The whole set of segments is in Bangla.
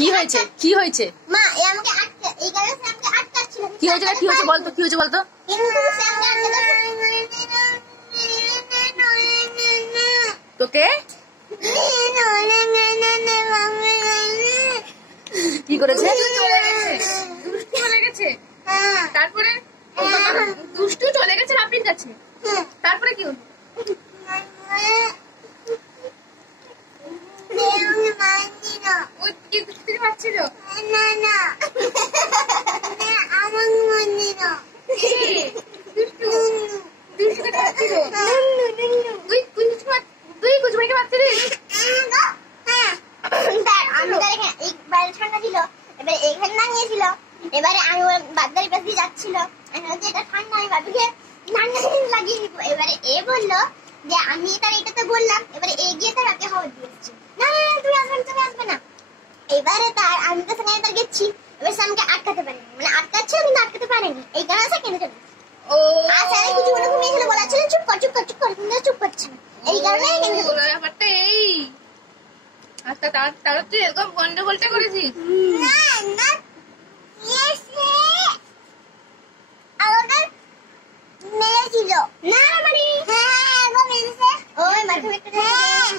কি হয়েছে কি হয়েছে মা এ আমাকে আটকে এই কারণে সে আমাকে আটকাচ্ছিল কি হয়েছে কি হয়েছে বল তো কি হয়েছে বল তো কিন্তু সে আমাকে তোকে কি করেছে দুষ্টু চলে গেছে তারপরে দুষ্টু চলে গেছে রাপির কাছে তারপরে কি হলো ওই কি দুষ্টু মারছিল না না আমার মন্দির দুষ্টু দুষ্টুকে মারছিল তুই কুচুমাইকে মারছিলিস আমি এই বাইরে ঠান্ডা ছিল এবারে এখানে দাঁড়িয়েছিল এবারে আমি বাদ্দারি পাশ দিয়ে যাচ্ছিল এটা ঠান্ডা আমি বাবুকে ঠান্ডা লাগিয়ে দিব এবারে এ বললো যে আমি তার এটা তো বললাম এবারে এগিয়ে তার রাতে হাওয়া দিয়েছি না না তুমি আসবে না এবারে তার আমি তো সঙ্গে তার গেছি এবার সে আমাকে আটকাতে পারেনি মানে আটকাচ্ছিল কিন্তু আটকাতে পারেনি এই কারণে সে কেঁদে চলে ও আর স্যার কিছু মনে ঘুমিয়েছিল বলাচ্ছিলেন চুপ কর কিন্তু চুপ করছে না এই কারণে কেঁদে চলে ব্যাপারটা এই আচ্ছা তার তুই এরকম গন্ডগোলটা করেছিস না না ইয়েসে আমাকে মেরেছিল না মানে হ্যাঁ গো মেরেছে ওই মাথা একটা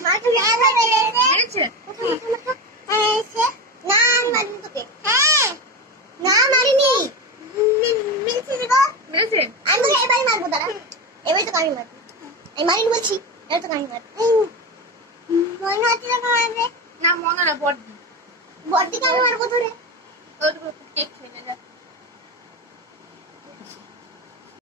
মাথা মেরেছে মেরেছে না মারিনি তোকে হ্যাঁ না মারিনি মেরেছে গো মেরেছে আমি তোকে এবারে মারবো দাঁড়া এবারে তোকে আমি মারবো আমি মারিনি বলছি এবার তোকে আমি মারবো মনে হচ্ছে তোকে মারবে না মনে না বড়দি বড়দিকে আমি মারবো ধরে ওর কেক খেয়ে যা